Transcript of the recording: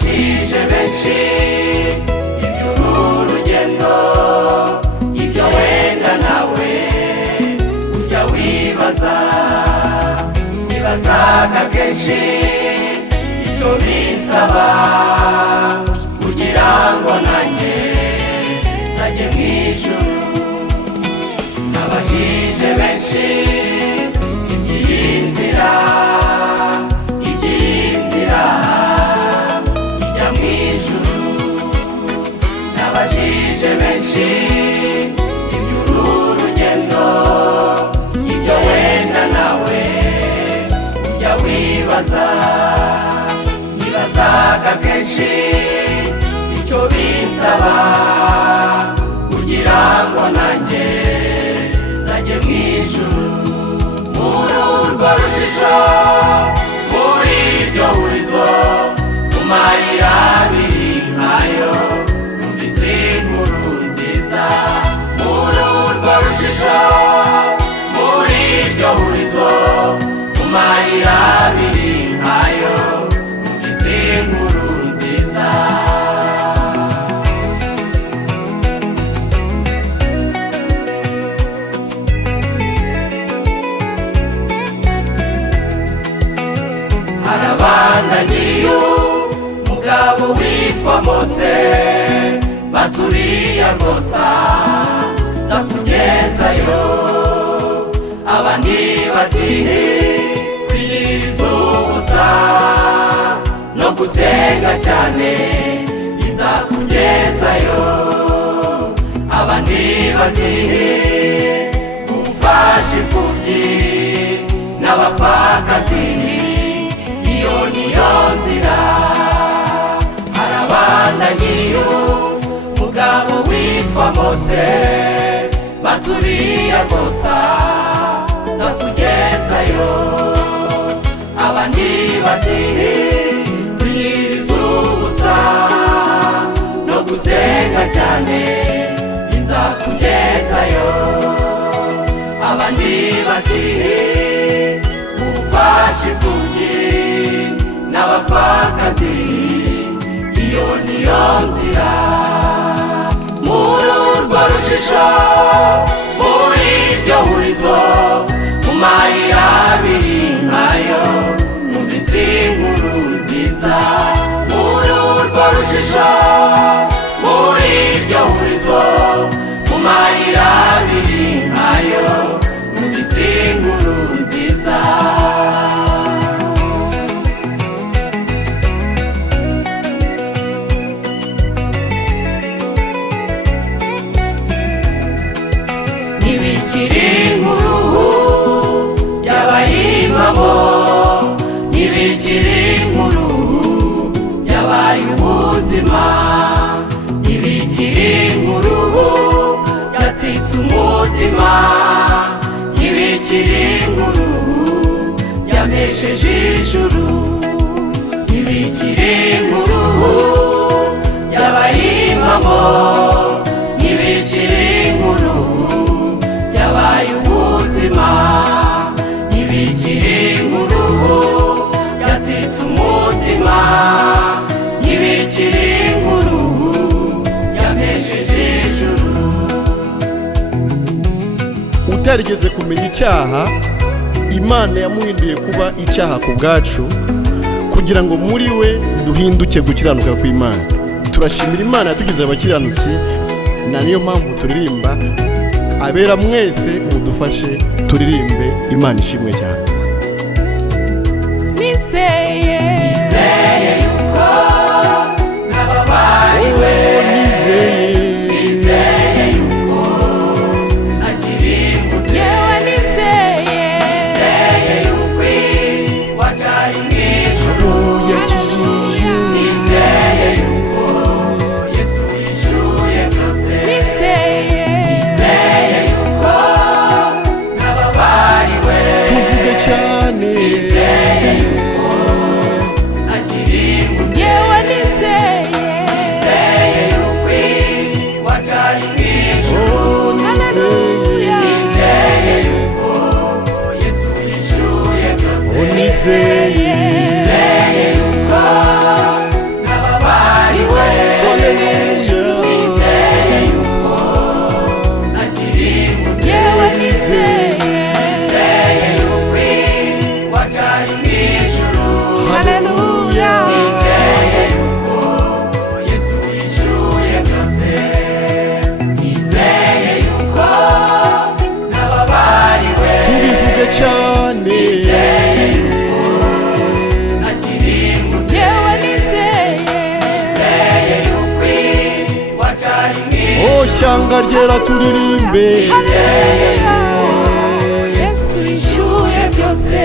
nabajije benshi iby'uru rugendo, ibyo wenda nawe ujya wibaza. Nibazaga kenshi icyo bisaba kugira ngo nanjye nzajye mu ijuru. Nabajije benshi iby'iyi nzira ijya mu ijuru. Nabajije benshi iby'uru rugendo, ibyo wenda nawe ujya wibaza. Nibazaga kenshi icyo bisaba kugira ngo nanjye nzajye mu ijuru. Muri urwo rujijo, muri iryo hurizo, mu mayira abiri nkayo numvise inkuru nziza. Muri urwo rujijo, muri iryo hurizo, mu mayira abiri nkayo numvise inkuru nziza. Harabandagiye umugabo witwa Mose, baturiye rwosa za kugezayo. Abandi bati kwiyiriza ubusa no gusenga cyane bizakugezayo. Abandi bati gufasha imfubyi n'abapfakazi iyo niyo nzira. Harabandagiye umugabo witwa Mose, baturiye rwosa za kugezayo. Abandi bati kwiyiriza ubusa no gusenga cyane bizakugezayo. Abandi bati gufasha imfubyi n'abapfakazi iyo niyo nzira. Muri urwo rujijo, muri iryo hurizo, mu mayira abiri nkayo numvise inkuru nziza. Muri urwo rujijo, muri iryo hurizo, mu mayira abiri nkayo numvise inkuru nziza. Ntibikiri inkuru yabaye impamo, ntibikiri inkuru yabaye ubuzima, ntibikiri inkuru yatsitse umutima, ntibikiri inkuru yamesheje ijuru. Ntibikiri inkuru yabaye impamo, ntibikiri inkuru yabaye ubuzima, ntibikiri inkuru yatsitse umutima, ntibikiri inkuru yamesheje ijuru. Utarigeze kumenya icyaha, Imana yamuhinduye kuba icyaha ku bwacu kugira ngo muri we duhinduke gukiranuka kw'Imana. Turashimira Imana yatugize abakiranutsi, na niyo mpamvu turirimba abera mwese mudufashe turirimbe Imana ishimwe cyane. Nizeye yuko nababariwe, nizeye yuko nakirimutse, yewe nizeye yuko wacaye mw'ijuru yakijije, nizeye yuko Yesu yishuye byose, nizeye yuko nababariwe, tuvuge cyane, nizeye yuko ishyanga ryera turirimbe Yesu yishuye byose.